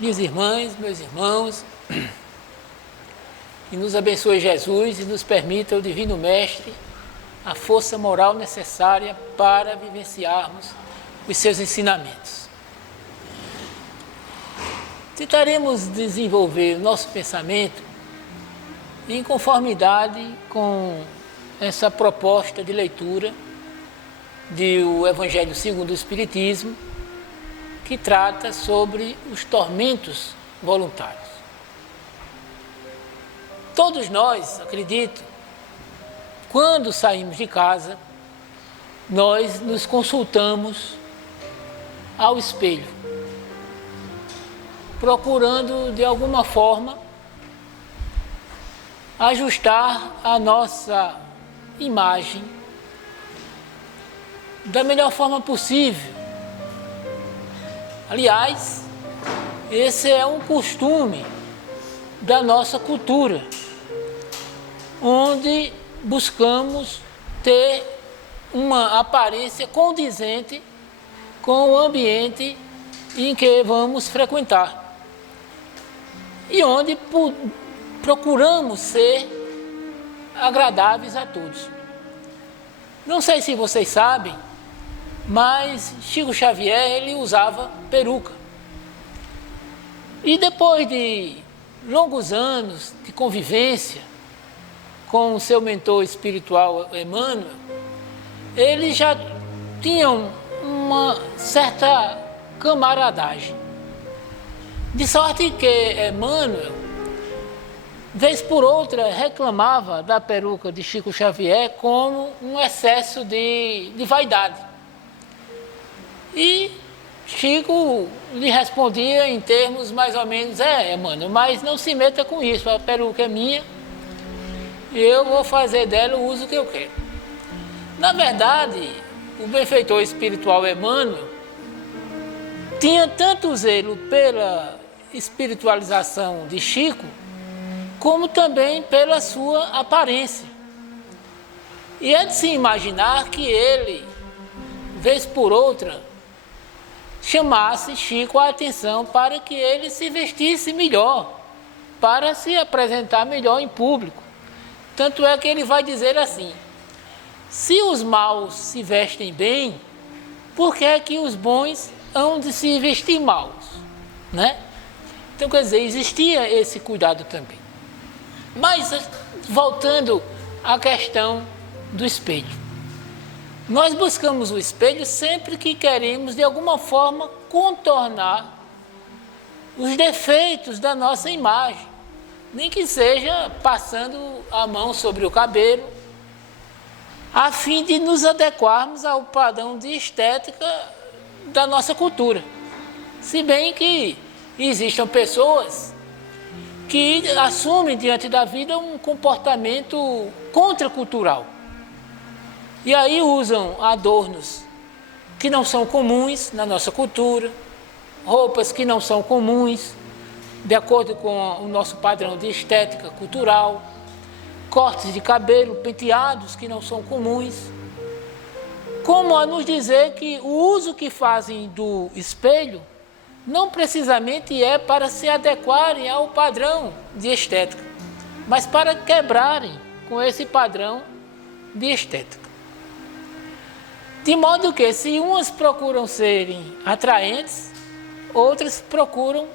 Minhas irmãs, meus irmãos, que nos abençoe Jesus e nos permita o Divino Mestre a força moral necessária para vivenciarmos os seus ensinamentos. Tentaremos desenvolver o nosso pensamento em conformidade com essa proposta de leitura do Evangelho segundo o Espiritismo, que trata sobre os tormentos voluntários. Todos nós, acredito, quando saímos de casa, nós nos consultamos ao espelho, procurando de alguma forma ajustar a nossa imagem da melhor forma possível. Aliás, esse é um costume da nossa cultura, onde buscamos ter uma aparência condizente com o ambiente em que vamos frequentar e onde procuramos ser agradáveis a todos. Não sei se vocês sabem, mas Chico Xavier, ele usava peruca. E depois de longos anos de convivência com o seu mentor espiritual Emmanuel, eles já tinham uma certa camaradagem. De sorte que Emmanuel, vez por outra, reclamava da peruca de Chico Xavier como um excesso de vaidade. E Chico lhe respondia em termos mais ou menos: Emmanuel, mas não se meta com isso, a peruca é minha, eu vou fazer dela o uso que eu quero. Na verdade, o benfeitor espiritual Emmanuel tinha tanto zelo pela espiritualização de Chico, como também pela sua aparência. E é de se imaginar que ele, vez por outra, chamasse Chico a atenção para que ele se vestisse melhor, para se apresentar melhor em público. Tanto é que ele vai dizer assim: se os maus se vestem bem, por que é que os bons hão de se vestir maus? Né? Então, quer dizer, existia esse cuidado também. Mas, voltando à questão do espelho. Nós buscamos o espelho sempre que queremos, de alguma forma, contornar os defeitos da nossa imagem. Nem que seja passando a mão sobre o cabelo, a fim de nos adequarmos ao padrão de estética da nossa cultura. Se bem que existam pessoas que assumem diante da vida um comportamento contracultural. E aí usam adornos que não são comuns na nossa cultura, roupas que não são comuns, de acordo com o nosso padrão de estética cultural, cortes de cabelo, penteados que não são comuns, como a nos dizer que o uso que fazem do espelho não precisamente é para se adequarem ao padrão de estética, mas para quebrarem com esse padrão de estética. De modo que, se umas procuram serem atraentes, outras procuram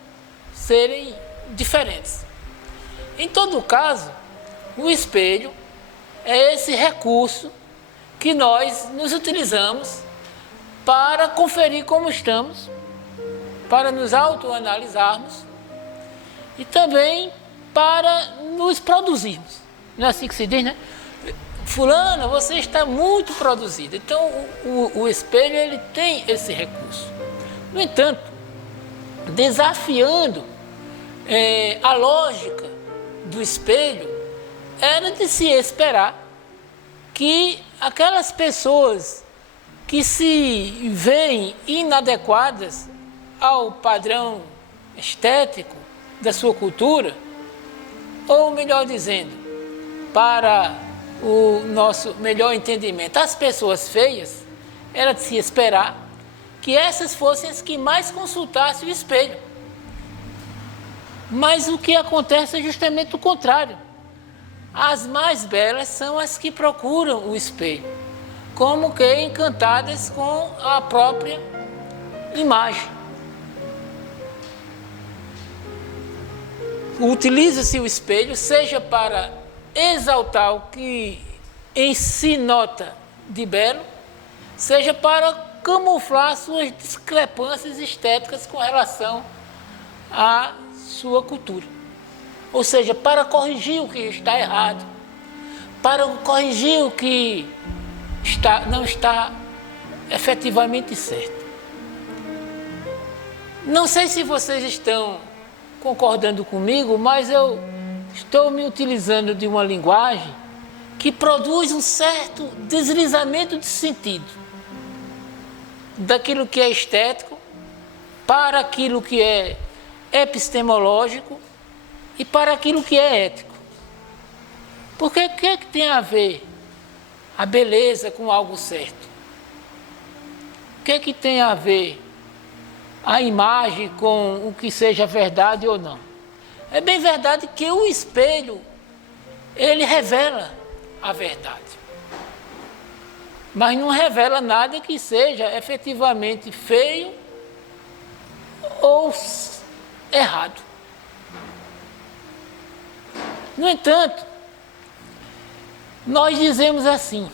serem diferentes. Em todo caso, o espelho é esse recurso que nós nos utilizamos para conferir como estamos, para nos autoanalisarmos e também para nos produzirmos. Não é assim que se diz, né? Fulana, você está muito produzida. Então, o espelho, ele tem esse recurso. No entanto, desafiando a lógica do espelho, era de se esperar que aquelas pessoas que se veem inadequadas ao padrão estético da sua cultura, ou melhor dizendo, para o nosso melhor entendimento, as pessoas feias, era de se esperar que essas fossem as que mais consultassem o espelho. Mas o que acontece é justamente o contrário. As mais belas são as que procuram o espelho, como que encantadas com a própria imagem. Utiliza-se o espelho, seja para exaltar o que em si nota de belo, seja para camuflar suas discrepâncias estéticas com relação à sua cultura. Ou seja, para corrigir o que está errado, para corrigir o que não está efetivamente certo. Não sei se vocês estão concordando comigo, mas eu estou me utilizando de uma linguagem que produz um certo deslizamento de sentido daquilo que é estético para aquilo que é epistemológico e para aquilo que é ético. Porque o que é que tem a ver a beleza com algo certo? O que é que tem a ver a imagem com o que seja verdade ou não? É bem verdade que o espelho, ele revela a verdade. Mas não revela nada que seja efetivamente feio ou errado. No entanto, nós dizemos assim,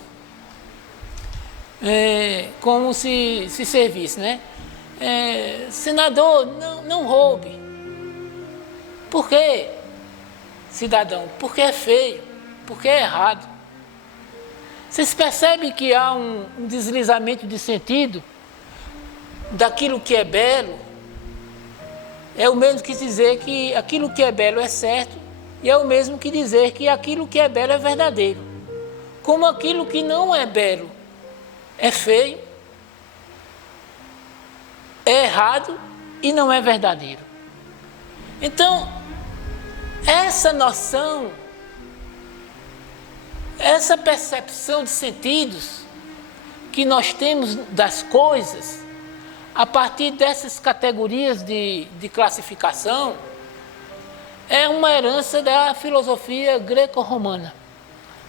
como se servisse, né? Senador, não roube. Por quê, cidadão? Porque é feio, porque é errado. Vocês percebem que há um deslizamento de sentido daquilo que é belo? É o mesmo que dizer que aquilo que é belo é certo, e é o mesmo que dizer que aquilo que é belo é verdadeiro. Como aquilo que não é belo é feio, é errado e não é verdadeiro. Então, essa noção, essa percepção de sentidos que nós temos das coisas, a partir dessas categorias de classificação, é uma herança da filosofia greco-romana,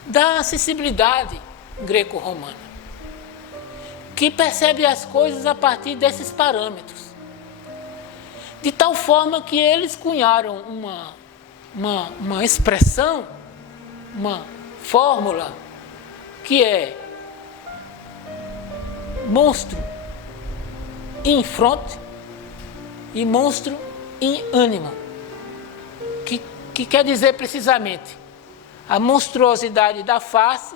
da sensibilidade greco-romana, que percebe as coisas a partir desses parâmetros, de tal forma que eles cunharam uma expressão, uma fórmula, que é monstro in fronte e monstro in animo, que quer dizer precisamente, a monstruosidade da face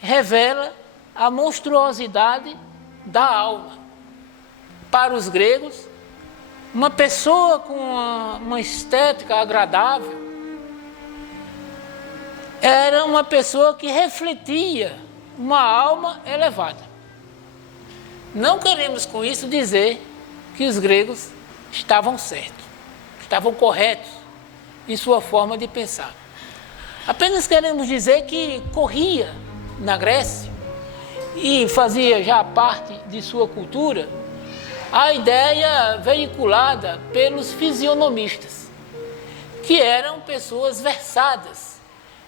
revela a monstruosidade da alma. Para os gregos, uma pessoa com uma estética agradável era uma pessoa que refletia uma alma elevada. Não queremos com isso dizer que os gregos estavam certos, estavam corretos em sua forma de pensar. Apenas queremos dizer que corria na Grécia e fazia já parte de sua cultura a ideia veiculada pelos fisionomistas, que eram pessoas versadas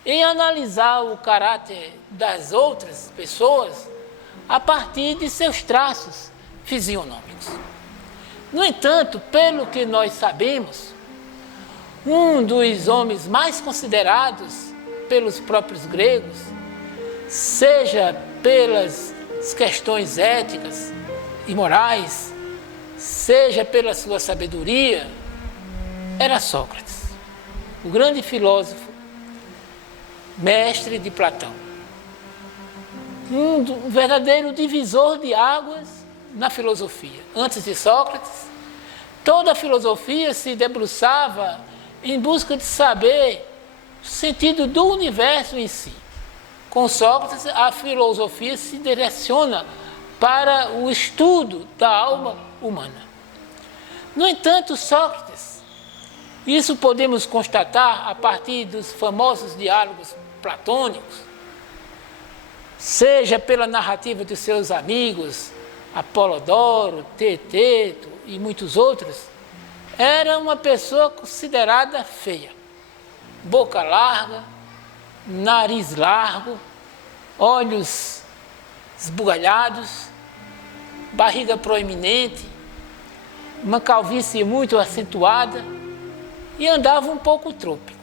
em analisar o caráter das outras pessoas a partir de seus traços fisionômicos. No entanto, pelo que nós sabemos, um dos homens mais considerados pelos próprios gregos, seja pelas questões éticas e morais, seja pela sua sabedoria, era Sócrates, o grande filósofo, mestre de Platão. Um verdadeiro divisor de águas na filosofia. Antes de Sócrates, toda a filosofia se debruçava em busca de saber o sentido do universo em si. Com Sócrates, a filosofia se direciona para o estudo da alma humana. No entanto, Sócrates, isso podemos constatar a partir dos famosos diálogos platônicos, seja pela narrativa de seus amigos, Apolodoro, Teeteto e muitos outros, era uma pessoa considerada feia. Boca larga, nariz largo, olhos esbugalhados, barriga proeminente, uma calvície muito acentuada e andava um pouco trôpico.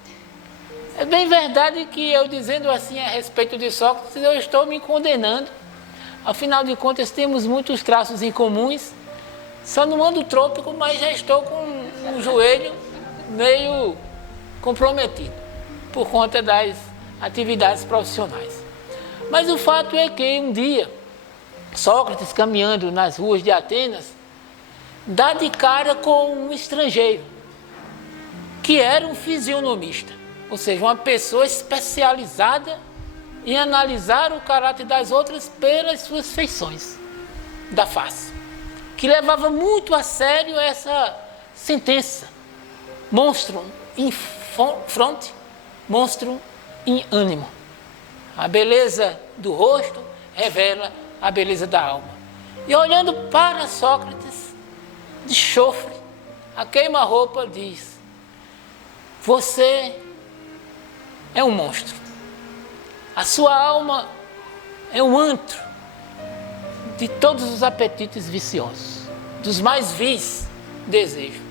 É bem verdade que eu dizendo assim a respeito de Sócrates, eu estou me condenando. Afinal de contas, temos muitos traços em comuns. Só não ando trôpico, mas já estou com o joelho meio comprometido por conta das atividades profissionais. Mas o fato é que um dia, Sócrates, caminhando nas ruas de Atenas, dá de cara com um estrangeiro, que era um fisionomista, ou seja, uma pessoa especializada em analisar o caráter das outras pelas suas feições da face, que levava muito a sério essa sentença: monstrum in fronte, monstrum in animo. A beleza do rosto revela a beleza da alma. E olhando para Sócrates, de chofre, a queima-roupa diz: você é um monstro. A sua alma é um antro de todos os apetites viciosos, dos mais vis desejos.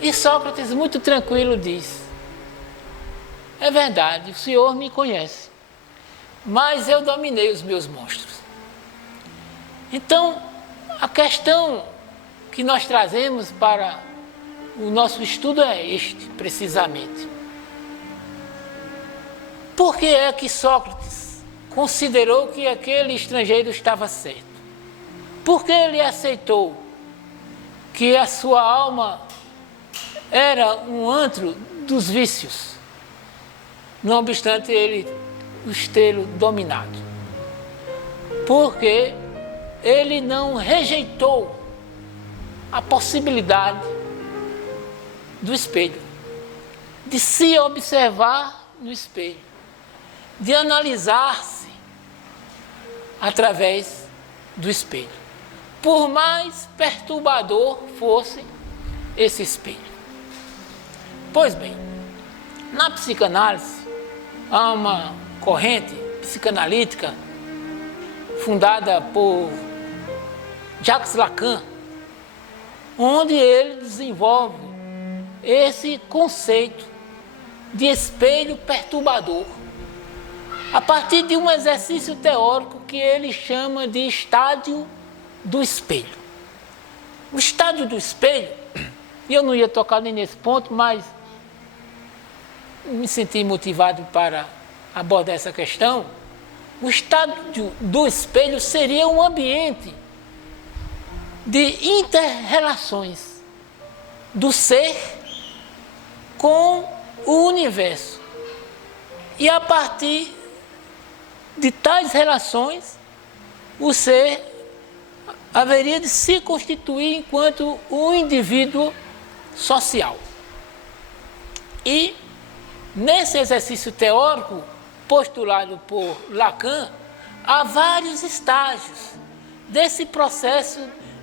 E Sócrates, muito tranquilo, diz: é verdade, o senhor me conhece, mas eu dominei os meus monstros. Então, a questão que nós trazemos para o nosso estudo é este, precisamente. Por que é que Sócrates considerou que aquele estrangeiro estava certo? Por que ele aceitou que a sua alma era um antro dos vícios, não obstante ele os tê-lo dominado? Porque ele não rejeitou a possibilidade do espelho, de se observar no espelho, de analisar-se através do espelho, por mais perturbador fosse esse espelho. Pois bem, na psicanálise há uma corrente psicanalítica fundada por Jacques Lacan, onde ele desenvolve esse conceito de espelho perturbador, a partir de um exercício teórico que ele chama de estádio do espelho. O estádio do espelho, e eu não ia tocar nem nesse ponto, mas me senti motivado para abordar essa questão. O estádio do espelho seria um ambiente de inter-relações do ser com o universo. E a partir de tais relações, o ser haveria de se constituir enquanto um indivíduo social. E nesse exercício teórico postulado por Lacan, há vários estágios desse processo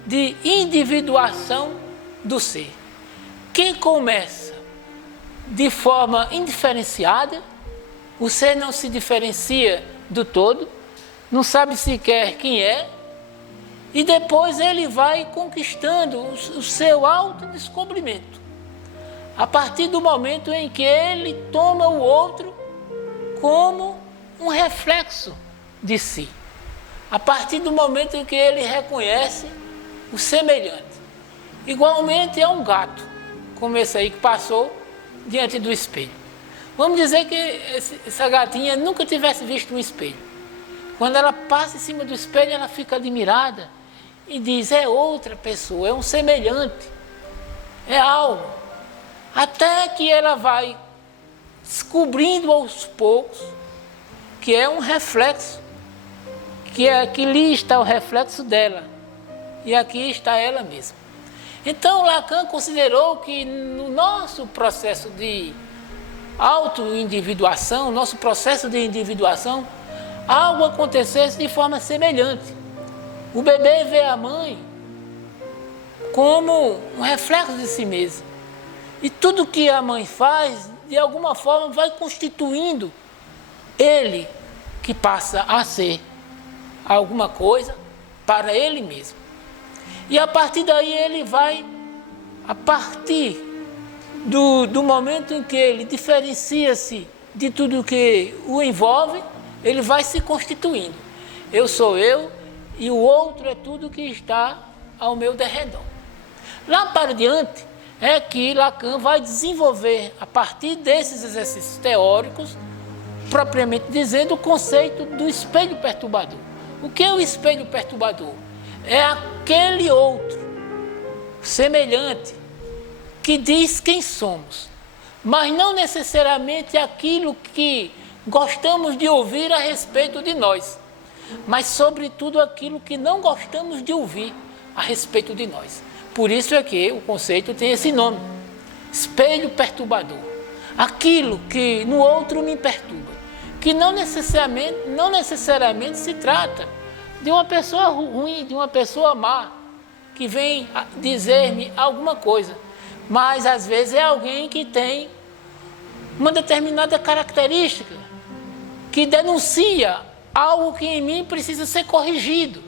de individuação do ser, que começa de forma indiferenciada. O ser não se diferencia do todo, não sabe sequer quem é, e depois ele vai conquistando o seu autodescobrimento, a partir do momento em que ele toma o outro como um reflexo de si, a partir do momento em que ele reconhece o semelhante. Igualmente é um gato, como esse aí que passou diante do espelho. Vamos dizer que essa gatinha nunca tivesse visto um espelho. Quando ela passa em cima do espelho, ela fica admirada e diz: é outra pessoa, é um semelhante, é algo. Até que ela vai descobrindo aos poucos que é um reflexo, que ali está o reflexo dela, e aqui está ela mesma. Então Lacan considerou que no nosso processo de auto-individuação, nosso processo de individuação, algo acontecesse de forma semelhante. O bebê vê a mãe como um reflexo de si mesmo. E tudo que a mãe faz, de alguma forma, vai constituindo ele, que passa a ser alguma coisa para ele mesmo. E a partir daí ele vai, a partir do momento em que ele diferencia-se de tudo que o envolve, ele vai se constituindo. Eu sou eu e o outro é tudo que está ao meu derredor. Lá para diante é que Lacan vai desenvolver, a partir desses exercícios teóricos, propriamente dizendo, o conceito do espelho perturbador. O que é o espelho perturbador? É aquele outro, semelhante, que diz quem somos, mas não necessariamente aquilo que gostamos de ouvir a respeito de nós, mas sobretudo aquilo que não gostamos de ouvir a respeito de nós. Por isso é que o conceito tem esse nome, espelho perturbador. Aquilo que no outro me perturba, que não necessariamente se trata de uma pessoa ruim, de uma pessoa má, que vem dizer-me alguma coisa, mas às vezes é alguém que tem uma determinada característica, que denuncia algo que em mim precisa ser corrigido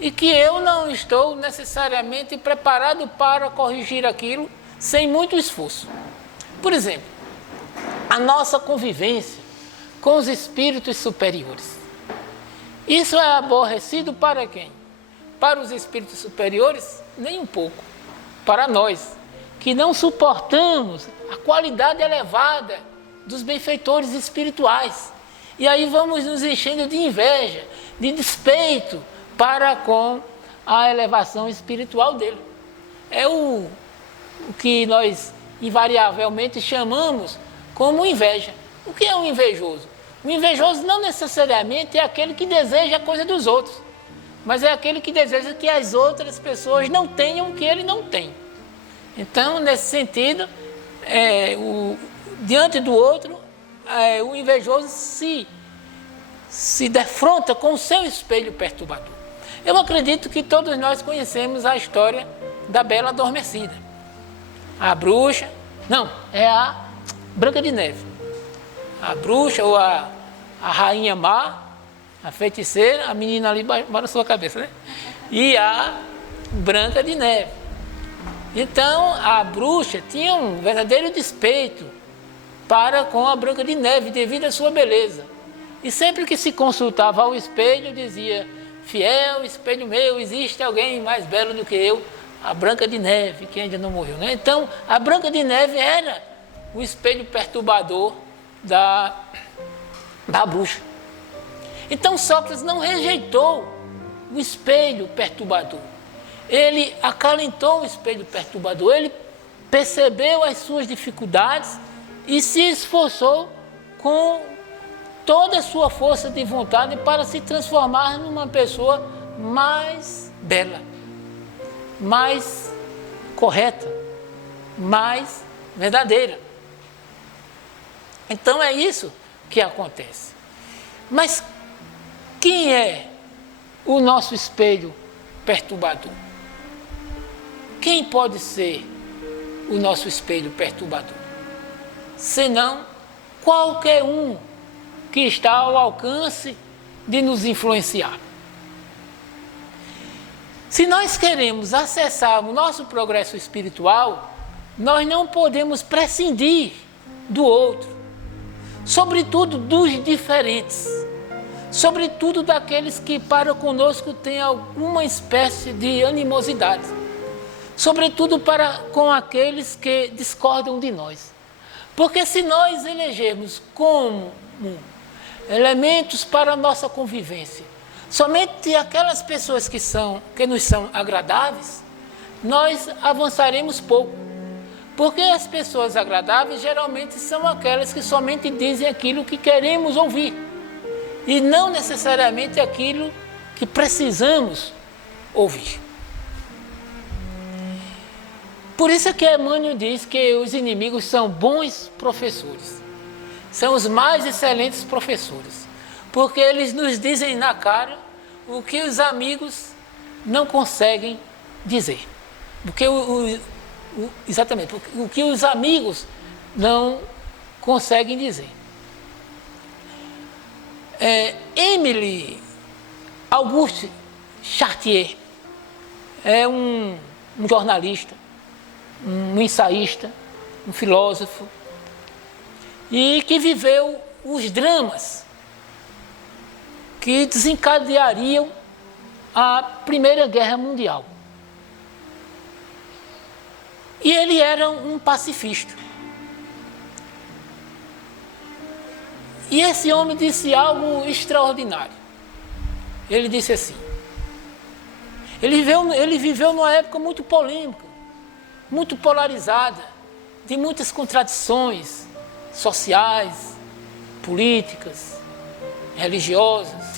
e que eu não estou necessariamente preparado para corrigir aquilo sem muito esforço. Por exemplo, a nossa convivência com os espíritos superiores. Isso é aborrecido para quem? Para os espíritos superiores? Nem um pouco. Para nós, que não suportamos a qualidade elevada dos benfeitores espirituais. E aí vamos nos enchendo de inveja, de despeito para com a elevação espiritual dele. É o que nós invariavelmente chamamos como inveja. O que é um invejoso? O invejoso não necessariamente é aquele que deseja a coisa dos outros, mas é aquele que deseja que as outras pessoas não tenham o que ele não tem. Então, nesse sentido, diante do outro, o invejoso se defronta com o seu espelho perturbador. Eu acredito que todos nós conhecemos a história da Bela Adormecida. A bruxa, não, é a Branca de Neve. A bruxa ou a rainha má, a feiticeira, a menina ali balançou a cabeça, né? E a Branca de Neve. Então, a bruxa tinha um verdadeiro despeito para com a Branca de Neve, devido à sua beleza. E sempre que se consultava ao espelho, dizia: fiel espelho meu, existe alguém mais belo do que eu? A Branca de Neve, que ainda não morreu, né? Então, a Branca de Neve era o espelho perturbador da bruxa. Então, Sócrates não rejeitou o espelho perturbador. Ele acalentou o espelho perturbador, ele percebeu as suas dificuldades e se esforçou com toda a sua força de vontade para se transformar numa pessoa mais bela, mais correta, mais verdadeira. Então é isso que acontece. Mas quem é o nosso espelho perturbador? Quem pode ser o nosso espelho perturbador? Senão qualquer um que está ao alcance de nos influenciar. Se nós queremos acessar o nosso progresso espiritual, nós não podemos prescindir do outro, sobretudo dos diferentes, sobretudo daqueles que para conosco têm alguma espécie de animosidade, sobretudo com aqueles que discordam de nós. Porque se nós elegermos como elementos para a nossa convivência somente aquelas pessoas que nos são agradáveis, nós avançaremos pouco. Porque as pessoas agradáveis geralmente são aquelas que somente dizem aquilo que queremos ouvir e não necessariamente aquilo que precisamos ouvir. Por isso é que Emmanuel diz que os inimigos são bons professores, são os mais excelentes professores, porque eles nos dizem na cara o que os amigos não conseguem dizer. Porque exatamente, o que os amigos não conseguem dizer. Émile Auguste Chartier é um jornalista, um ensaísta, um filósofo, e que viveu os dramas que desencadeariam a Primeira Guerra Mundial. E ele era um pacifista. E esse homem disse algo extraordinário. Ele disse assim, ele viveu numa época muito polêmica, muito polarizada, de muitas contradições sociais, políticas, religiosas.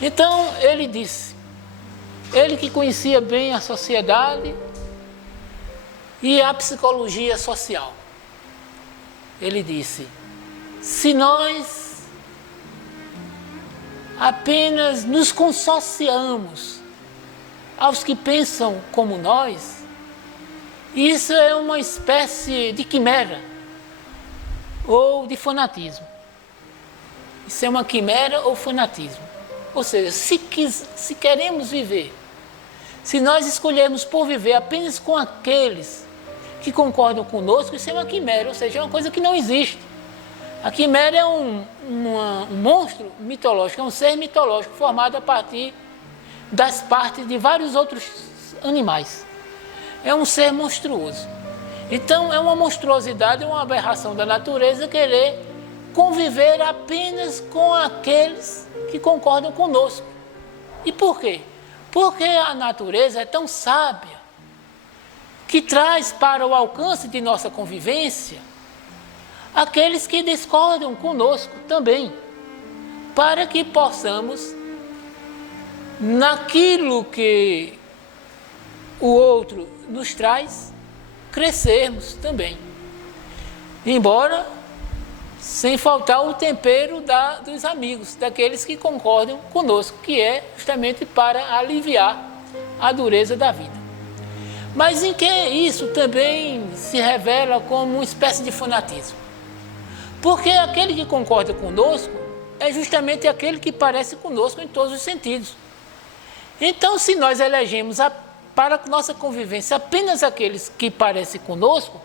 Então ele disse, ele que conhecia bem a sociedade e a psicologia social, ele disse: se nós apenas nos consorciamos aos que pensam como nós, isso é uma espécie de quimera ou de fanatismo. Isso é uma quimera ou fanatismo. Ou seja, se queremos viver, se nós escolhermos por viver apenas com aqueles que concordam conosco, isso é uma quimera, ou seja, é uma coisa que não existe. A quimera é um monstro mitológico, é um ser mitológico formado a partir das partes de vários outros animais. É um ser monstruoso. Então é uma monstruosidade, é uma aberração da natureza querer conviver apenas com aqueles que concordam conosco. E por quê? Porque a natureza é tão sábia que traz para o alcance de nossa convivência aqueles que discordam conosco também, para que possamos, naquilo que o outro nos traz, crescermos também. Embora sem faltar o tempero dos amigos, daqueles que concordam conosco, que é justamente para aliviar a dureza da vida. Mas em que isso também se revela como uma espécie de fanatismo? Porque aquele que concorda conosco é justamente aquele que parece conosco em todos os sentidos. Então, se nós elegemos para a nossa convivência apenas aqueles que parecem conosco,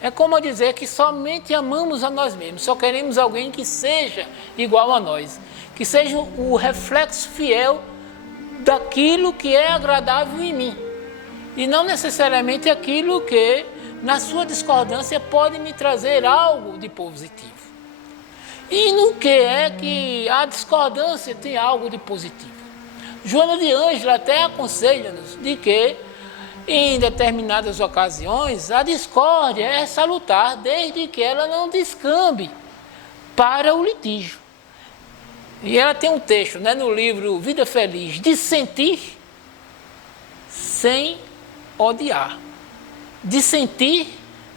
é como dizer que somente amamos a nós mesmos, só queremos alguém que seja igual a nós, que seja o reflexo fiel daquilo que é agradável em mim, e não necessariamente aquilo que, na sua discordância, pode me trazer algo de positivo. E no que é que a discordância tem algo de positivo? Joana de Ângela até aconselha-nos de que, em determinadas ocasiões, a discórdia é salutar, desde que ela não descambe para o litígio. E ela tem um texto, no livro Vida Feliz: dissentir sem odiar. Dissentir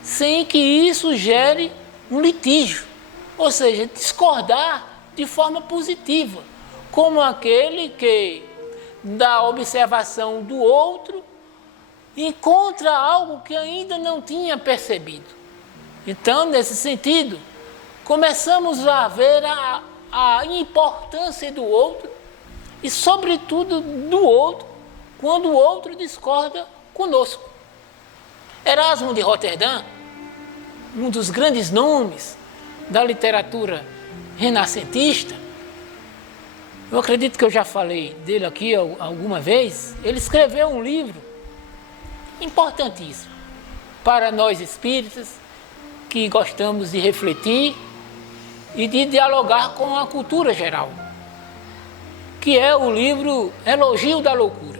sem que isso gere um litígio. Ou seja, discordar de forma positiva, como aquele que, da observação do outro, encontra algo que ainda não tinha percebido. Então, nesse sentido, começamos a ver a importância do outro e, sobretudo, do outro, quando o outro discorda conosco. Erasmo de Roterdã, um dos grandes nomes da literatura renascentista, eu acredito que eu já falei dele aqui alguma vez, ele escreveu um livro importantíssimo para nós espíritas que gostamos de refletir e de dialogar com a cultura geral, que é o livro Elogio da Loucura.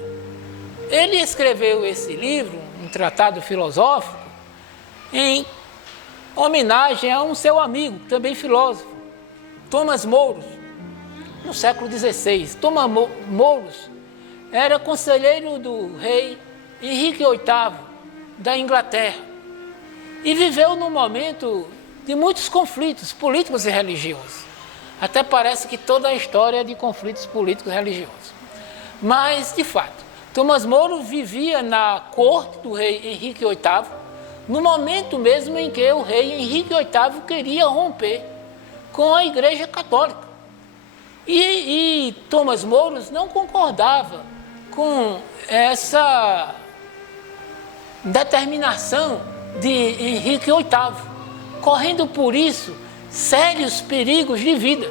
Ele escreveu esse livro, um tratado filosófico, em homenagem a um seu amigo, também filósofo, Thomas More, no século XVI. Thomas More era conselheiro do rei Henrique VIII da Inglaterra e viveu num momento de muitos conflitos políticos e religiosos. Até parece que toda a história é de conflitos políticos e religiosos. Mas, de fato, Thomas More vivia na corte do rei Henrique VIII, no momento mesmo em que o rei Henrique VIII queria romper com a Igreja Católica. E Thomas More não concordava com essa determinação de Henrique VIII, correndo por isso sérios perigos de vida.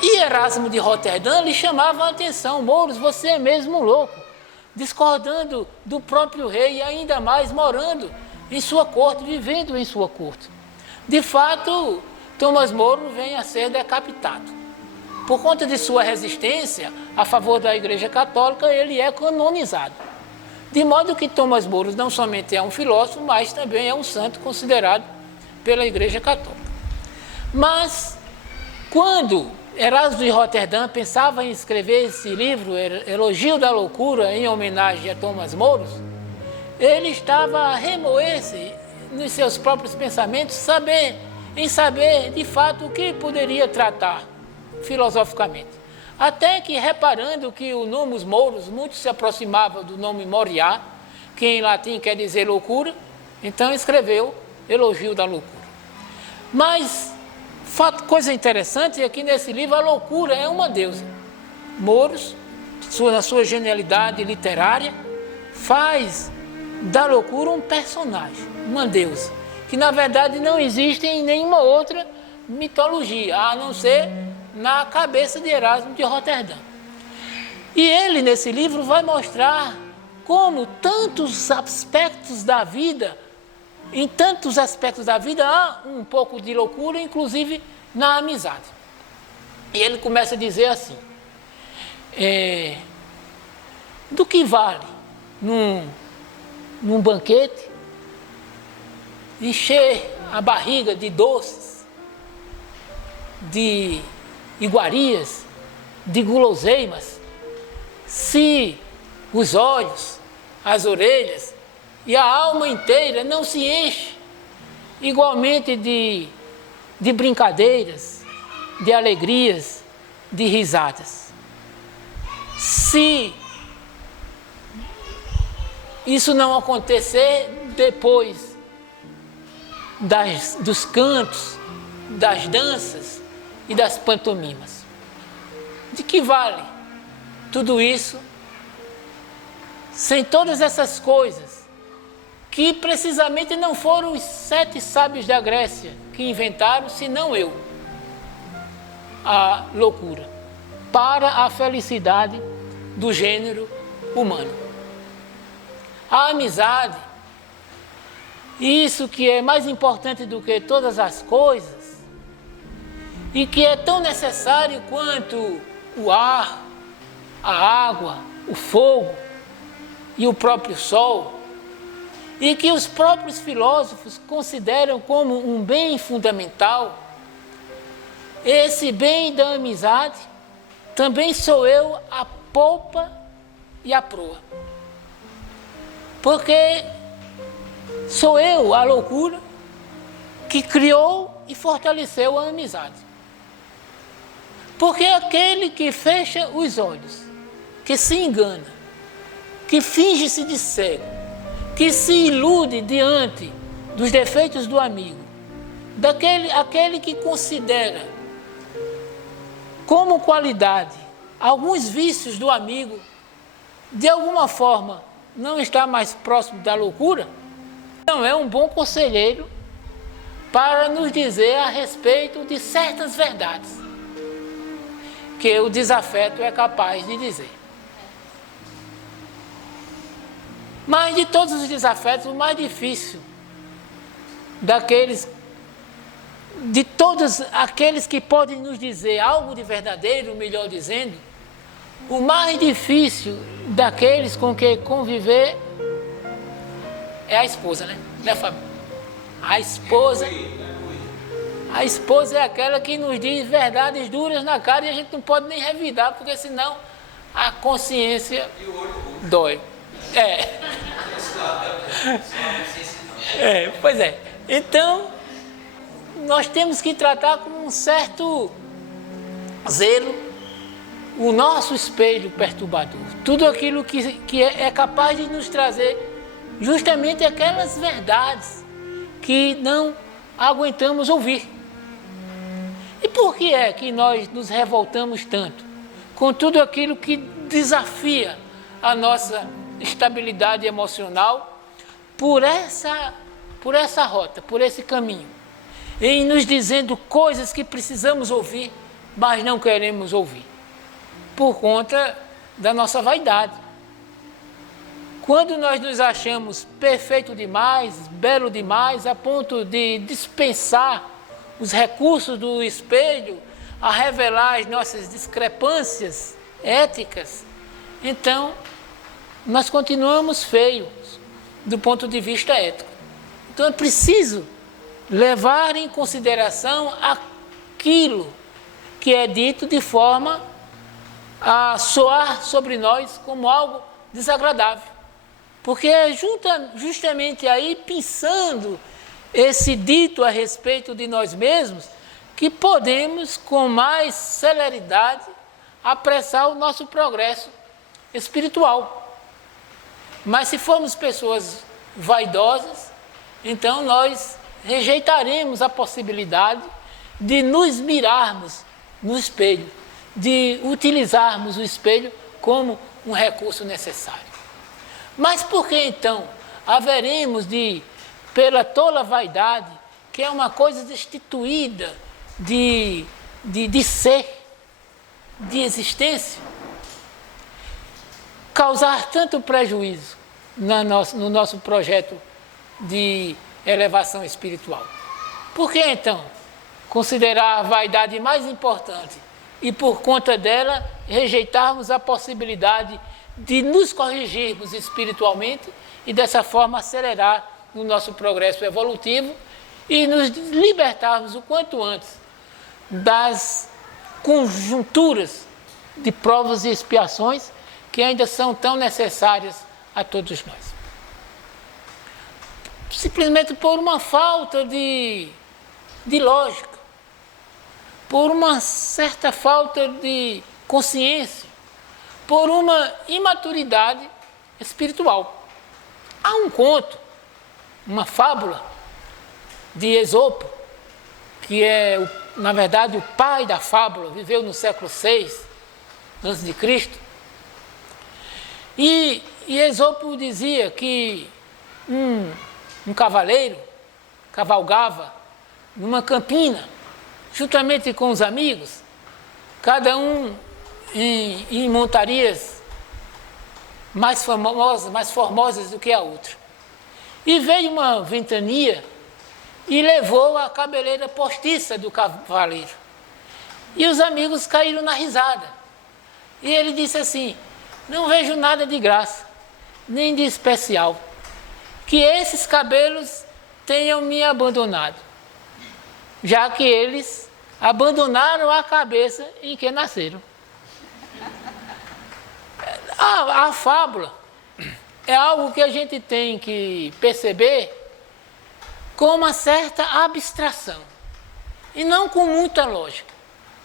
E Erasmo de Roterdã lhe chamava a atenção: Mouros, você é mesmo louco, discordando do próprio rei e ainda mais morando em sua corte, vivendo em sua corte. De fato, Thomas More vem a ser decapitado. Por conta de sua resistência a favor da Igreja Católica, ele é canonizado. De modo que Thomas More não somente é um filósofo, mas também é um santo considerado pela Igreja Católica. Mas, quando Erasmo de Roterdã pensava em escrever esse livro, Elogio da Loucura, em homenagem a Thomas More, ele estava a remoer-se nos seus próprios pensamentos, em saber de fato o que poderia tratar filosoficamente. Até que, reparando que o nomus Morus muito se aproximava do nome Moria, que em latim quer dizer loucura, então escreveu Elogio da Loucura. Mas, coisa interessante é que nesse livro a loucura é uma deusa. Morus, na sua genialidade literária, faz da loucura um personagem, uma deusa, que na verdade não existe em nenhuma outra mitologia, a não ser na cabeça de Erasmo de Roterdã. E ele, nesse livro, vai mostrar como tantos aspectos da vida, em tantos aspectos da vida, há um pouco de loucura, inclusive na amizade. E ele começa a dizer assim: do que vale num banquete encher a barriga de doces, de iguarias, de guloseimas, se os olhos, as orelhas e a alma inteira não se enche igualmente de brincadeiras, de alegrias, de risadas. Se isso não acontecer depois dos cantos, das danças e das pantomimas, de que vale tudo isso sem todas essas coisas que precisamente não foram os 7 sábios da Grécia que inventaram, senão eu, a loucura, para a felicidade do gênero humano. A amizade, isso que é mais importante do que todas as coisas, e que é tão necessário quanto o ar, a água, o fogo e o próprio sol, e que os próprios filósofos consideram como um bem fundamental. Esse bem da amizade também sou eu a polpa e a proa, porque sou eu a loucura que criou e fortaleceu a amizade. Porque aquele que fecha os olhos, que se engana, que finge-se de cego, que se ilude diante dos defeitos do amigo, aquele que considera como qualidade alguns vícios do amigo, de alguma forma não está mais próximo da loucura, não é um bom conselheiro para nos dizer a respeito de certas verdades que o desafeto é capaz de dizer. Mas de todos os desafetos, o mais difícil de todos aqueles que podem nos dizer algo de verdadeiro, melhor dizendo, o mais difícil daqueles com que conviver é a esposa, né, Fábio? A esposa é aquela que nos diz verdades duras na cara e a gente não pode nem revidar, porque senão a consciência dói. Pois é. Então, nós temos que tratar com um certo zelo o nosso espelho perturbador. Tudo aquilo que é capaz de nos trazer justamente aquelas verdades que não aguentamos ouvir. E por que é que nós nos revoltamos tanto com tudo aquilo que desafia a nossa estabilidade emocional por essa rota, por esse caminho, em nos dizendo coisas que precisamos ouvir, mas não queremos ouvir, por conta da nossa vaidade. Quando nós nos achamos perfeito demais, belo demais, a ponto de dispensar os recursos do espelho a revelar as nossas discrepâncias éticas, então nós continuamos feios do ponto de vista ético. Então é preciso levar em consideração aquilo que é dito de forma a soar sobre nós como algo desagradável. Porque é justamente aí, pensando esse dito a respeito de nós mesmos, que podemos com mais celeridade apressar o nosso progresso espiritual. Mas se formos pessoas vaidosas, então nós rejeitaremos a possibilidade de nos mirarmos no espelho, de utilizarmos o espelho como um recurso necessário. Mas por que então haveremos de, pela tola vaidade, que é uma coisa destituída de ser, de existência, causar tanto prejuízo no nosso projeto de elevação espiritual? Por que então considerar a vaidade mais importante e por conta dela rejeitarmos a possibilidade de nos corrigirmos espiritualmente e dessa forma acelerar o nosso progresso evolutivo e nos libertarmos o quanto antes das conjunturas de provas e expiações que ainda são tão necessárias a todos nós? Simplesmente por uma falta de lógica, por uma certa falta de consciência, por uma imaturidade espiritual. Há um conto, uma fábula de Esopo, que é, na verdade, o pai da fábula, viveu no século VI a.C. E Esopo dizia que um cavaleiro cavalgava numa campina, juntamente com os amigos, cada um em montarias mais formosas do que a outra. E veio uma ventania e levou a cabeleira postiça do cavaleiro. E os amigos caíram na risada. E ele disse assim: não vejo nada de graça, nem de especial, que esses cabelos tenham me abandonado, já que eles abandonaram a cabeça em que nasceram. A fábula é algo que a gente tem que perceber com uma certa abstração e não com muita lógica.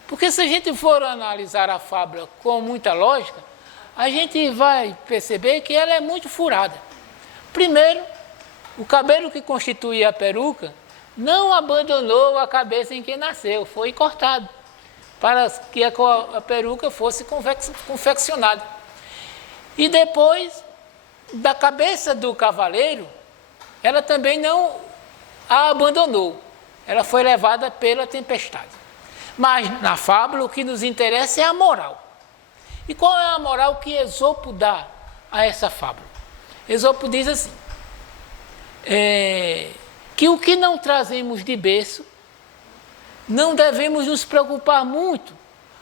Porque se a gente for analisar a fábula com muita lógica, a gente vai perceber que ela é muito furada. Primeiro, o cabelo que constituía a peruca não abandonou a cabeça em que nasceu, foi cortado para que a peruca fosse confeccionada. E depois, da cabeça do cavaleiro, ela também não a abandonou, ela foi levada pela tempestade. Mas na fábula o que nos interessa é a moral. E qual é a moral que Esopo dá a essa fábula? Esopo diz assim, que o que não trazemos de berço, não devemos nos preocupar muito,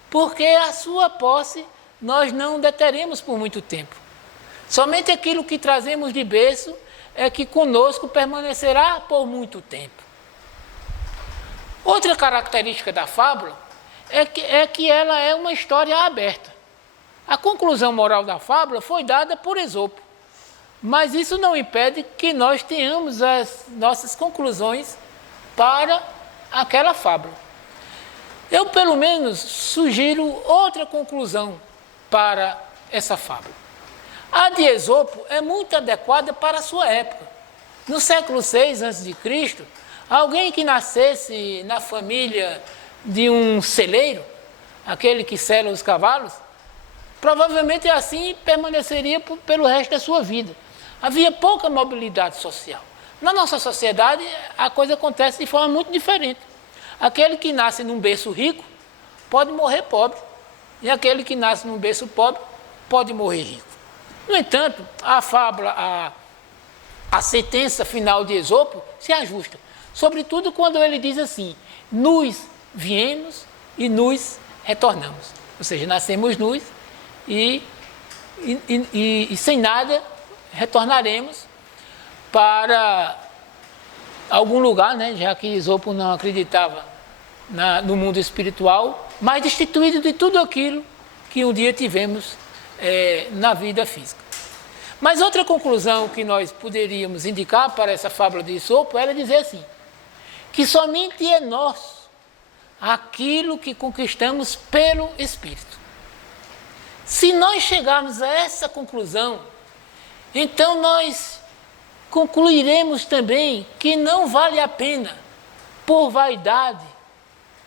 porque a sua posse nós não deteremos por muito tempo. Somente aquilo que trazemos de berço é que conosco permanecerá por muito tempo. Outra característica da fábula é que ela é uma história aberta. A conclusão moral da fábula foi dada por Esopo, mas isso não impede que nós tenhamos as nossas conclusões para aquela fábula. Eu, pelo menos, sugiro outra conclusão para essa fábula. A de Esopo é muito adequada para a sua época. No século VI a.C., alguém que nascesse na família de um celeiro, aquele que sela os cavalos, provavelmente assim permaneceria pelo resto da sua vida. Havia pouca mobilidade social. Na nossa sociedade, a coisa acontece de forma muito diferente. Aquele que nasce num berço rico pode morrer pobre, e aquele que nasce num berço pobre pode morrer rico. No entanto, a fábula, a sentença final de Esopo se ajusta, sobretudo quando ele diz assim: nus viemos e nus retornamos. Ou seja, nascemos nus e sem nada retornaremos para algum lugar, né? Já que Esopo não acreditava no mundo espiritual, mas destituído de tudo aquilo que um dia tivemos na vida física. Mas outra conclusão que nós poderíamos indicar para essa fábula de Esopo era dizer assim, que somente é nosso aquilo que conquistamos pelo Espírito. Se nós chegarmos a essa conclusão, então nós concluiremos também que não vale a pena, por vaidade,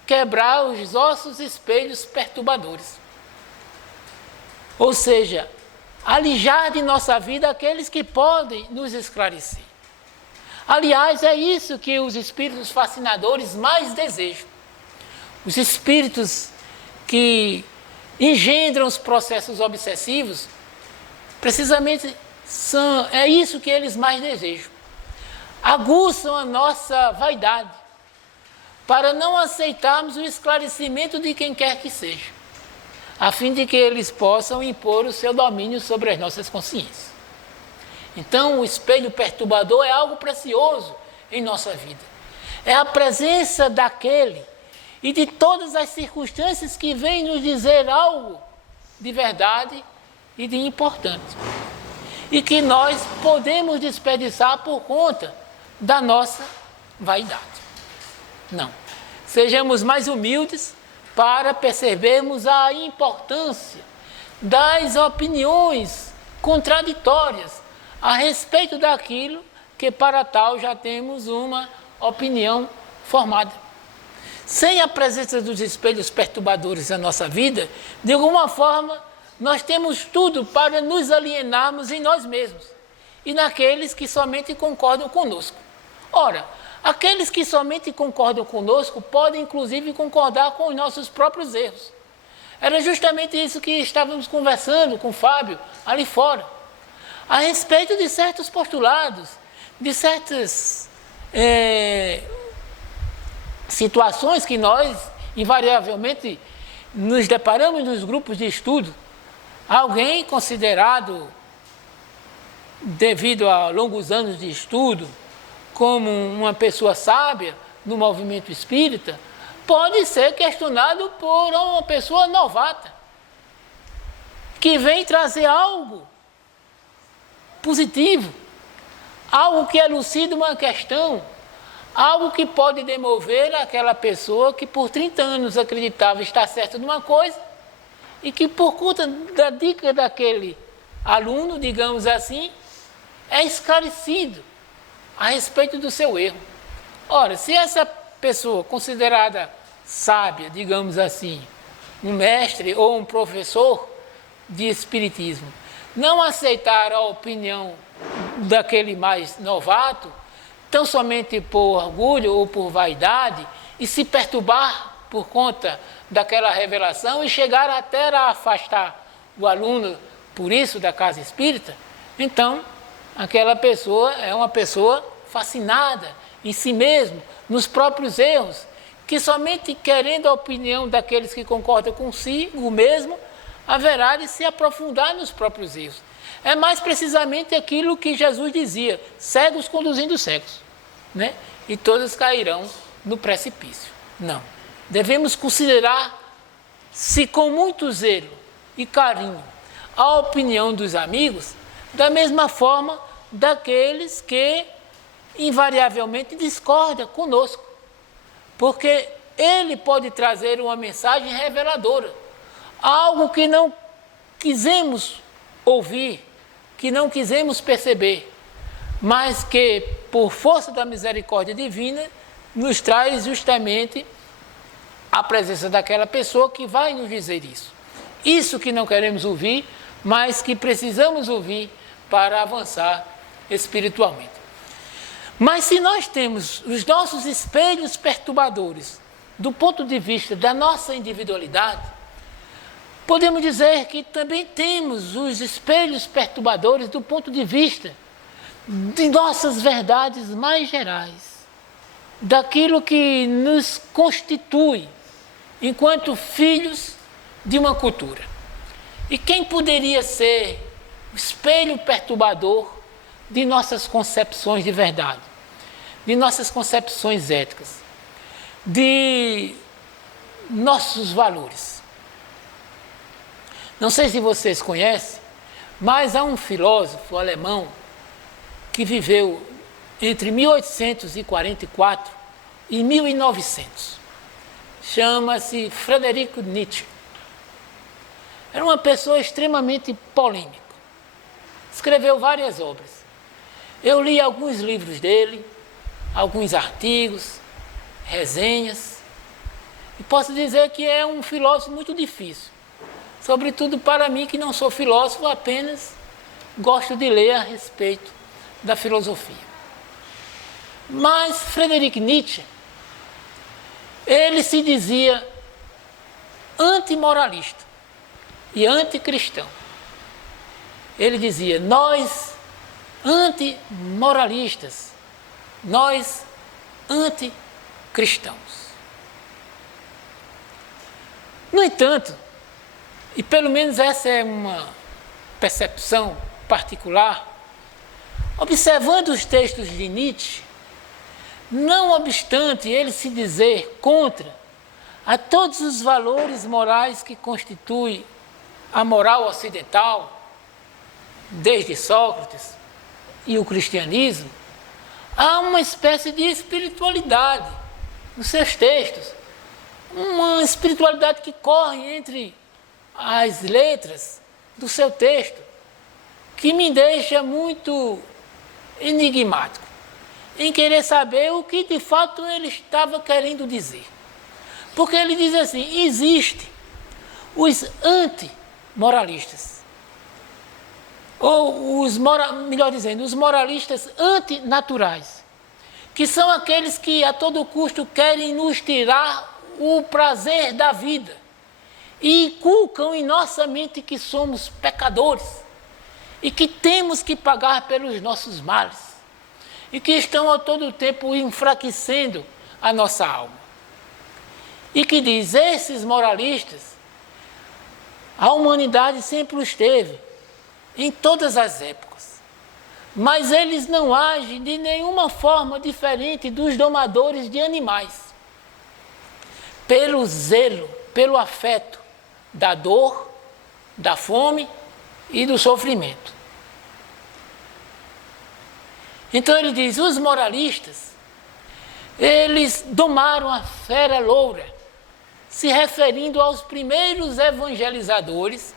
quebrar os nossos espelhos perturbadores. Ou seja, alijar de nossa vida aqueles que podem nos esclarecer. Aliás, é isso que os espíritos fascinadores mais desejam. Os espíritos que engendram os processos obsessivos, precisamente é isso que eles mais desejam. Aguçam a nossa vaidade, para não aceitarmos o esclarecimento de quem quer que seja, a fim de que eles possam impor o seu domínio sobre as nossas consciências. Então, o espelho perturbador é algo precioso em nossa vida. É a presença daquele e de todas as circunstâncias que vêm nos dizer algo de verdade e de importante. E que nós podemos desperdiçar por conta da nossa vaidade. Não. Sejamos mais humildes para percebermos a importância das opiniões contraditórias a respeito daquilo que para tal já temos uma opinião formada. Sem a presença dos espelhos perturbadores na nossa vida, de alguma forma, nós temos tudo para nos alienarmos em nós mesmos e naqueles que somente concordam conosco. Ora, aqueles que somente concordam conosco podem, inclusive, concordar com os nossos próprios erros. Era justamente isso que estávamos conversando com o Fábio ali fora, a respeito de certos postulados, de certas situações que nós, invariavelmente, nos deparamos nos grupos de estudo. Alguém considerado, devido a longos anos de estudo, como uma pessoa sábia no movimento espírita, pode ser questionado por uma pessoa novata, que vem trazer algo positivo, algo que elucida uma questão, algo que pode demover aquela pessoa que por 30 anos acreditava estar certa numa coisa e que por conta da dica daquele aluno, digamos assim, é esclarecido a respeito do seu erro. Ora, se essa pessoa considerada sábia, digamos assim, um mestre ou um professor de espiritismo, não aceitar a opinião daquele mais novato, tão somente por orgulho ou por vaidade, e se perturbar por conta daquela revelação e chegar até a afastar o aluno, por isso, da casa espírita, então, aquela pessoa é uma pessoa fascinada em si mesmo, nos próprios erros, que somente querendo a opinião daqueles que concordam consigo mesmo, haverá de se aprofundar nos próprios erros. É mais precisamente aquilo que Jesus dizia, cegos conduzindo cegos, né? E todos cairão no precipício. Não. Devemos considerar, se com muito zelo e carinho, a opinião dos amigos, da mesma forma daqueles que invariavelmente discordam conosco, porque ele pode trazer uma mensagem reveladora, algo que não quisemos ouvir, que não quisemos perceber, mas que, por força da misericórdia divina, nos traz justamente a presença daquela pessoa que vai nos dizer isso. Isso que não queremos ouvir, mas que precisamos ouvir para avançar espiritualmente. Mas se nós temos os nossos espelhos perturbadores do ponto de vista da nossa individualidade, podemos dizer que também temos os espelhos perturbadores do ponto de vista de nossas verdades mais gerais, daquilo que nos constitui enquanto filhos de uma cultura. E quem poderia ser o espelho perturbador de nossas concepções de verdade, de nossas concepções éticas, de nossos valores? Não sei se vocês conhecem, mas há um filósofo alemão que viveu entre 1844 e 1900. Chama-se Friedrich Nietzsche. Era uma pessoa extremamente polêmica. Escreveu várias obras. Eu li alguns livros dele, alguns artigos, resenhas, e posso dizer que é um filósofo muito difícil. Sobretudo para mim, que não sou filósofo, apenas gosto de ler a respeito da filosofia. Mas Friedrich Nietzsche, ele se dizia antimoralista e anticristão. Ele dizia: nós antimoralistas, nós anticristãos. No entanto, e pelo menos essa é uma percepção particular, observando os textos de Nietzsche, não obstante ele se dizer contra a todos os valores morais que constituem a moral ocidental, desde Sócrates e o cristianismo, há uma espécie de espiritualidade nos seus textos, uma espiritualidade que corre entre as letras do seu texto, que me deixa muito enigmático, em querer saber o que de fato ele estava querendo dizer. Porque ele diz assim: existe os antimoralistas, ou melhor dizendo, os moralistas antinaturais, que são aqueles que a todo custo querem nos tirar o prazer da vida e inculcam em nossa mente que somos pecadores e que temos que pagar pelos nossos males e que estão a todo tempo enfraquecendo a nossa alma. E que diz: esses moralistas, a humanidade sempre os teve, em todas as épocas, mas eles não agem de nenhuma forma diferente dos domadores de animais, pelo zelo, pelo afeto da dor, da fome e do sofrimento. Então ele diz: os moralistas, eles domaram a fera loura, se referindo aos primeiros evangelizadores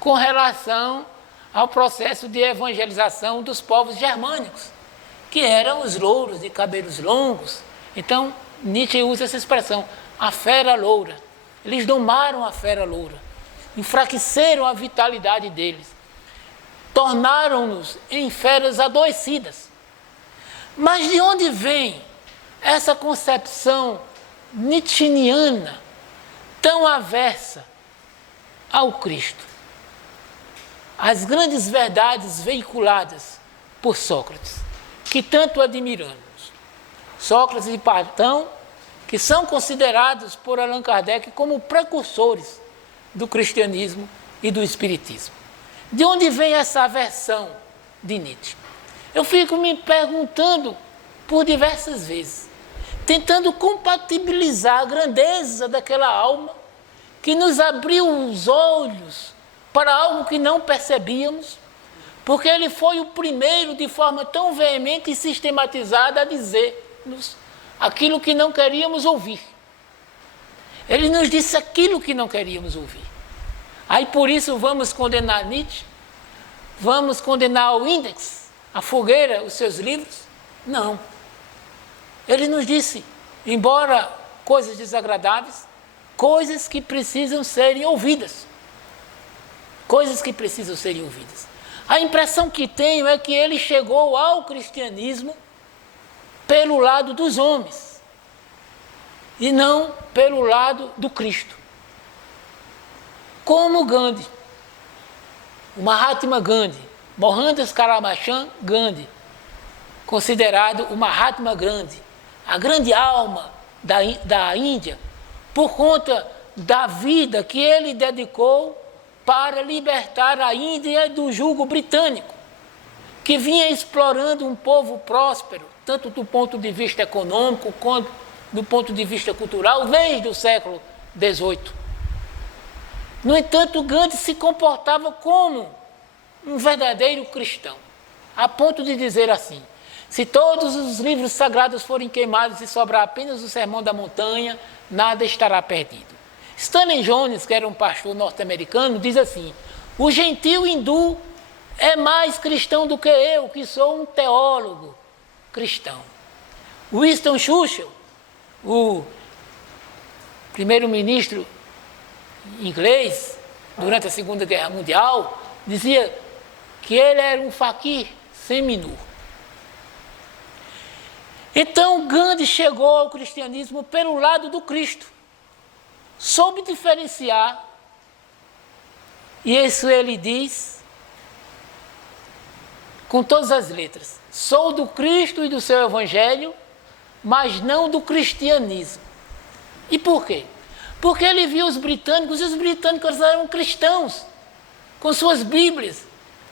com relação ao processo de evangelização dos povos germânicos, que eram os louros de cabelos longos. Então Nietzsche usa essa expressão, a fera loura. Eles domaram a fera loura, enfraqueceram a vitalidade deles, tornaram-nos em feras adoecidas. Mas de onde vem essa concepção nietzschiana tão aversa ao Cristo? As grandes verdades veiculadas por Sócrates, que tanto admiramos. Sócrates e Platão, que são considerados por Allan Kardec como precursores do cristianismo e do espiritismo. De onde vem essa aversão de Nietzsche? Eu fico me perguntando por diversas vezes, tentando compatibilizar a grandeza daquela alma que nos abriu os olhos para algo que não percebíamos, porque ele foi o primeiro, de forma tão veemente e sistematizada, a dizer-nos aquilo que não queríamos ouvir. Ele nos disse aquilo que não queríamos ouvir. Aí por isso vamos condenar Nietzsche? Vamos condenar o Index, a fogueira, os seus livros? Não. Ele nos disse, embora coisas desagradáveis, coisas que precisam serem ouvidas. Coisas que precisam serem ouvidas. A impressão que tenho é que ele chegou ao cristianismo pelo lado dos homens e não pelo lado do Cristo. Como Gandhi, o Mahatma Gandhi, Mohandas Karamchand Gandhi, considerado o Mahatma Gandhi, a grande alma da Índia, por conta da vida que ele dedicou para libertar a Índia do jugo britânico, que vinha explorando um povo próspero, tanto do ponto de vista econômico quanto do ponto de vista cultural, desde o século XVIII. No entanto, Gandhi se comportava como um verdadeiro cristão, a ponto de dizer assim: se todos os livros sagrados forem queimados e sobrar apenas o Sermão da Montanha, nada estará perdido. Stanley Jones, que era um pastor norte-americano, diz assim: o gentil hindu é mais cristão do que eu, que sou um teólogo cristão. Winston Churchill, o primeiro-ministro inglês durante a Segunda Guerra Mundial, dizia que ele era um faquir seminu. Então Gandhi chegou ao cristianismo pelo lado do Cristo. Soube diferenciar, e isso ele diz com todas as letras: sou do Cristo e do seu evangelho, mas não do cristianismo. E por quê? Porque ele viu os britânicos, e os britânicos eram cristãos, com suas bíblias,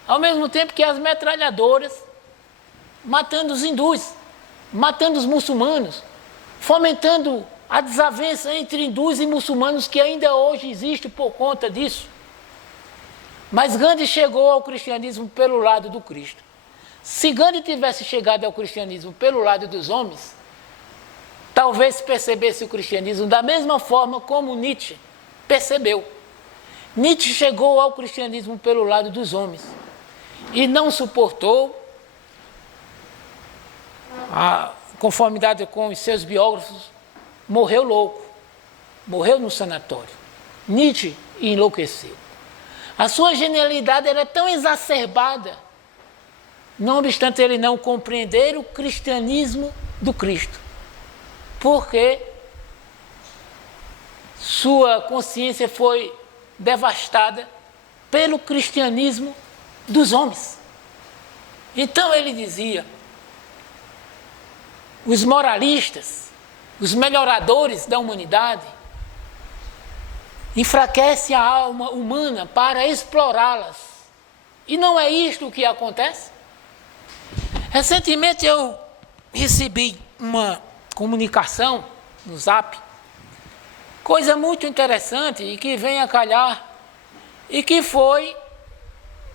ao mesmo tempo que as metralhadoras, matando os hindus, matando os muçulmanos, fomentando a desavença entre hindus e muçulmanos que ainda hoje existe por conta disso. Mas Gandhi chegou ao cristianismo pelo lado do Cristo. Se Gandhi tivesse chegado ao cristianismo pelo lado dos homens, talvez percebesse o cristianismo da mesma forma como Nietzsche percebeu. Nietzsche chegou ao cristianismo pelo lado dos homens e não suportou, a conformidade com os seus biógrafos, morreu louco, morreu no sanatório. Nietzsche enlouqueceu. A sua genialidade era tão exacerbada, não obstante ele não compreender o cristianismo do Cristo, porque sua consciência foi devastada pelo cristianismo dos homens. Então ele dizia: os moralistas, os melhoradores da humanidade, enfraquecem a alma humana para explorá-las. E não é isto o que acontece? Recentemente eu recebi uma comunicação no Zap, coisa muito interessante e que vem a calhar, e que foi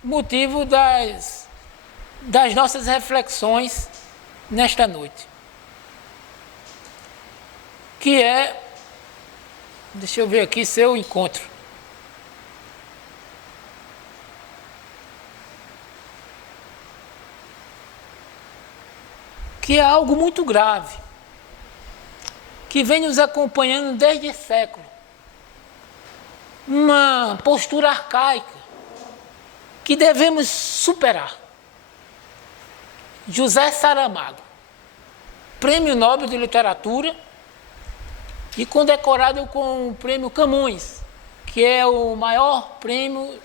motivo das nossas reflexões nesta noite. Que é, deixa eu ver aqui se eu encontro. Que é algo muito grave, que vem nos acompanhando desde século. Uma postura arcaica que devemos superar. José Saramago, Prêmio Nobel de Literatura, e condecorado com o Prêmio Camões, que é o maior prêmio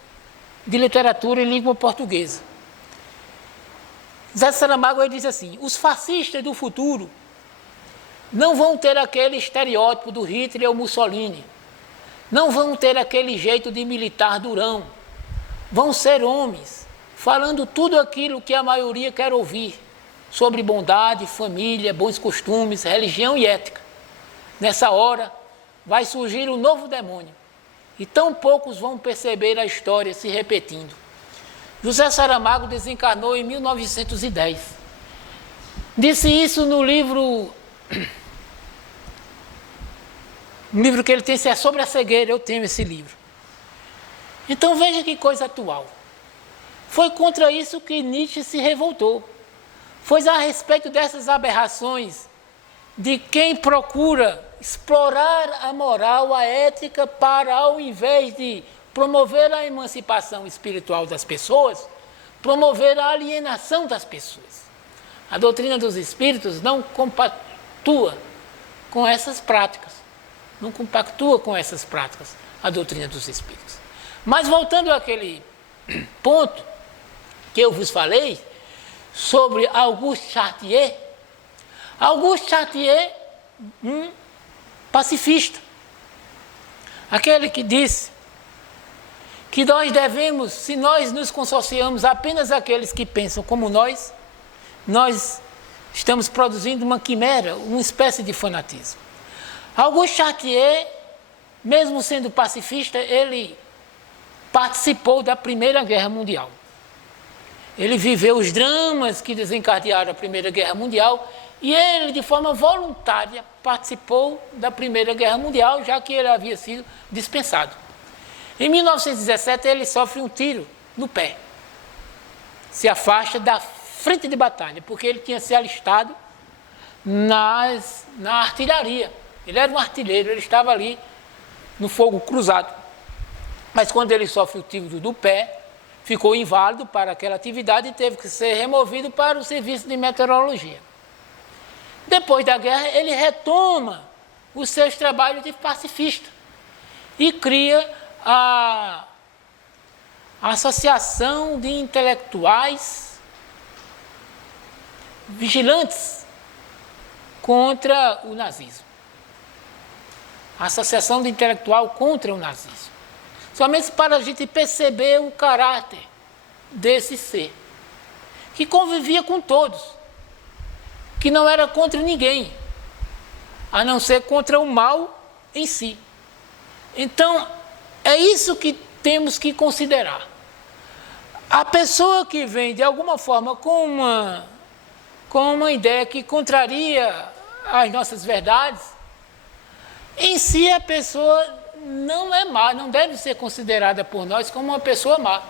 de literatura em língua portuguesa. José Saramago diz assim: os fascistas do futuro não vão ter aquele estereótipo do Hitler ou Mussolini, não vão ter aquele jeito de militar durão, vão ser homens, falando tudo aquilo que a maioria quer ouvir, sobre bondade, família, bons costumes, religião e ética. Nessa hora, vai surgir um novo demônio, e tão poucos vão perceber a história se repetindo. José Saramago desencarnou em 1910. Disse isso no livro que ele tem, é sobre a cegueira. Eu tenho esse livro. Então veja que coisa atual. Foi contra isso que Nietzsche se revoltou. Foi a respeito dessas aberrações de quem procura explorar a moral, a ética, para, ao invés de promover a emancipação espiritual das pessoas, promover a alienação das pessoas. A doutrina dos espíritos não compactua com essas práticas. Não compactua com essas práticas a doutrina dos espíritos. Mas voltando àquele ponto que eu vos falei sobre Auguste Chartier, Auguste Chartier, um pacifista, aquele que disse que nós devemos, se nós nos consorciamos apenas aqueles que pensam como nós estamos produzindo uma quimera, uma espécie de fanatismo. Auguste Chartier, mesmo sendo pacifista, ele participou da Primeira Guerra Mundial. Ele viveu os dramas que desencadearam a Primeira Guerra Mundial e ele, de forma voluntária, participou da Primeira Guerra Mundial, já que ele havia sido dispensado. Em 1917, ele sofre um tiro no pé. Se afasta da frente de batalha, porque ele tinha se alistado na artilharia. Ele era um artilheiro, ele estava ali no fogo cruzado. Mas quando ele sofre o tiro do pé, ficou inválido para aquela atividade e teve que ser removido para o serviço de meteorologia. Depois da guerra, ele retoma os seus trabalhos de pacifista e cria a Associação de Intelectuais Vigilantes contra o Nazismo. A Associação de Intelectual contra o Nazismo. Somente para a gente perceber o caráter desse ser, que convivia com todos, que não era contra ninguém, a não ser contra o mal em si. Então, é isso que temos que considerar. A pessoa que vem, de alguma forma, com uma ideia que contraria as nossas verdades, em si a pessoa não é má, não deve ser considerada por nós como uma pessoa má,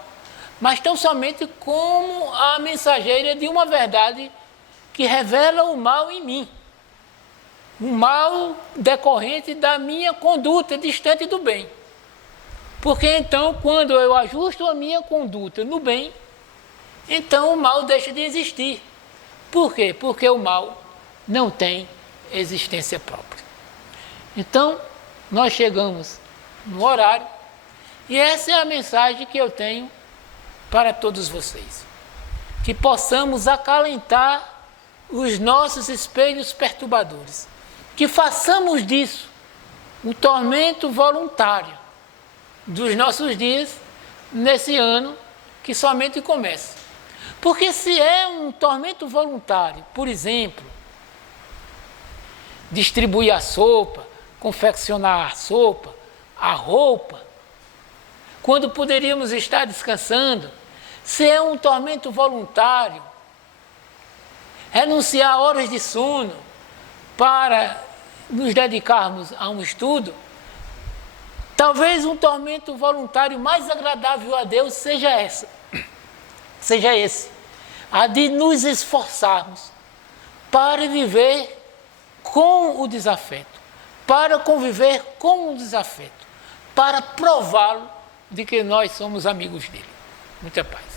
mas tão somente como a mensageira de uma verdade que revela o mal em mim, o mal decorrente da minha conduta distante do bem. Porque então, quando eu ajusto a minha conduta no bem, então o mal deixa de existir. Por quê? Porque o mal não tem existência própria. Então, nós chegamos no horário e essa é a mensagem que eu tenho para todos vocês. Que possamos acalentar os nossos espelhos perturbadores. Que façamos disso um tormento voluntário dos nossos dias nesse ano que somente começa. Porque se é um tormento voluntário, por exemplo, distribuir a sopa, confeccionar a sopa, a roupa, quando poderíamos estar descansando, se é um tormento voluntário, renunciar horas de sono para nos dedicarmos a um estudo, talvez um tormento voluntário mais agradável a Deus seja esse, a de nos esforçarmos para viver com o desafeto, para conviver com o desafeto, para prová-lo de que nós somos amigos dele. Muita paz.